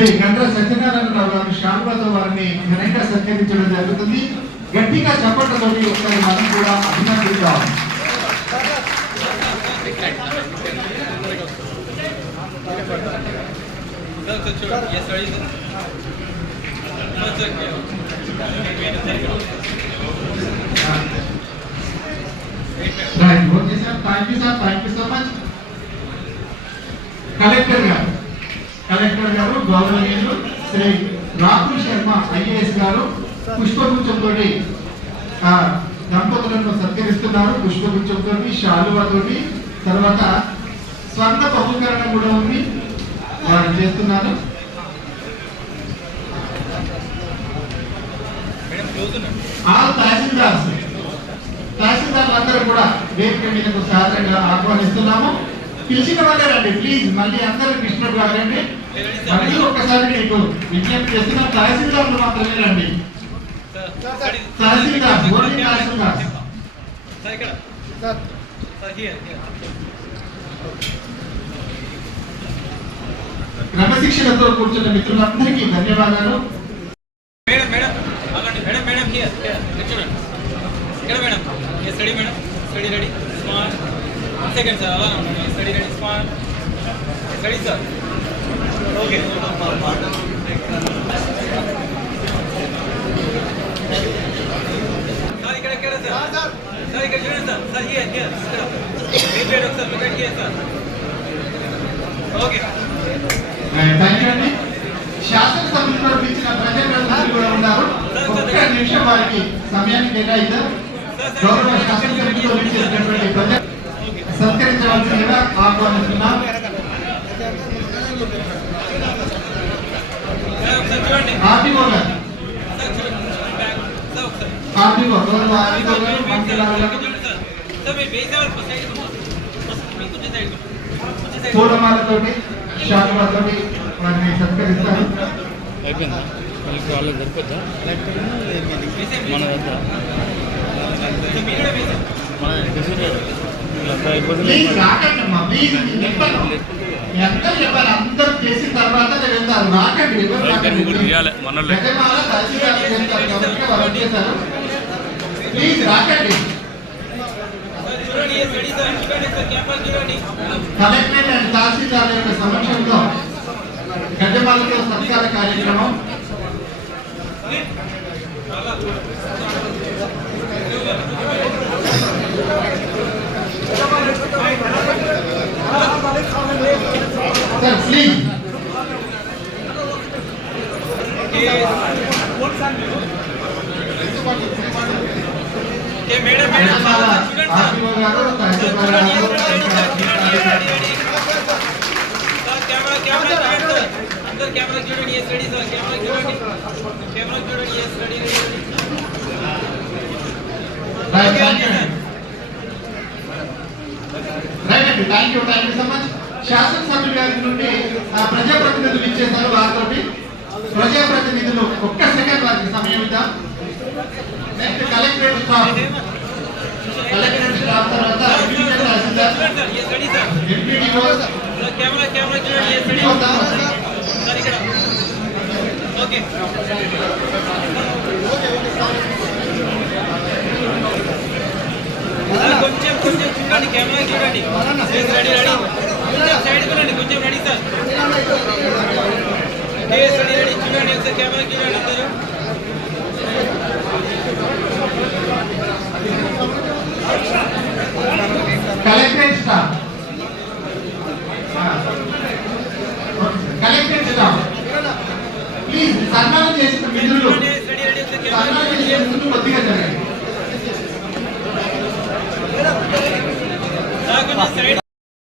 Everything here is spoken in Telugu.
శ్రీ గండ్ర సత్యనారాయణరావు గారు శాంతితో వారిని ఘనంగా సత్కరించడం జరుగుతుంది. గట్టిగా చప్పట్లతో ఒకసారి మనం కూడా అభినందిద్దాం. Thank you so much. Collector గారు గౌరవనీయులు శ్రీ రాహుల్ శర్మ ఐఏఎస్ గారు పుష్పగుచ్చంతో దంపతులను సత్కరిస్తున్నారు. పుష్పగుచ్చంతో శాలువాతోటి, తర్వాత స్వర్ణ బహుకరణ కూడా ఉంది, వారు చేస్తున్నారు. ఆల్ తహసీల్దార్లు అందరూ కూడా వేదిక మీదకు సాధారణంగా ఆహ్వానిస్తున్నాము. పిలిచిన వాళ్ళే రండి ప్లీజ్. మళ్ళీ అందరూ కృష్ణుడు కాదండి. మళ్ళీ ఒక్కసారి మీకు విజ్ఞప్తి చేస్తున్నాం, తహసీల్దార్లు మాత్రమే రండి. తహసీల్దార్ క్రమశిక్షణతో కూర్చున్న మిత్రులందరికీ ధన్యవాదాలు. Steady madam, steady ready, smart. 1 second sir, steady ready, smart. Steady sir. Okay. Sir, ikkada sir. Sir, ikkada chudandi sir. Sir, here. Wait, sir, look at here sir. Okay. Thank you అండి. శాసనసభలో ఇచ్చిన ప్రజాప్రతినిధులు కూడా ఉన్నారు. ఒక్క నిమిషం వారికి సమయాన్ని కేటాయిద్దాం. గౌరవ శాసనసభ్యులు ఇచ్చినటువంటి సత్కరించవలసిందిగా ఆహ్వానిస్తున్నాం. ఆర్టీఓ గారు పూలమాలతోటి శాలువాతోటి వారిని సత్కరిస్తారు. అయిపోయిందా వాళ్ళకి సరిపోద్దా మన దగ్గర అందరూ చేసిన తర్వాత రాకండి. ప్లీజ్ రాకండి. కలెక్టరేట్ అండ్ తహసీల్దార్ యొక్క సమక్షంలో గజమాలతో సత్కార కార్యక్రమం. Sir, please. Camera చూడండి, yes ready sir. Camera చూడండి, yes ready. Thank you so much. శాసనసభ్యుల గారి నుండి ప్రజాప్రతినిధులు ఇచ్చేసారు. వారితో ప్రజాప్రతినిధులు ఒక్క సెకండ్ వారికి సమయం ఇద్దాం. నెక్స్ట్ కలెక్టరేట్ స్టాఫ్ తర్వాత కొంచెం చూడండి, కెమెరా చూడండి. రెడీ కొంచెం సైడ్ కొనండి, కొంచెం రెడీ సార్. రెడీ చూడండి, ఒకసారి కెమెరా చూడండి అందరూ. కలెక్టర్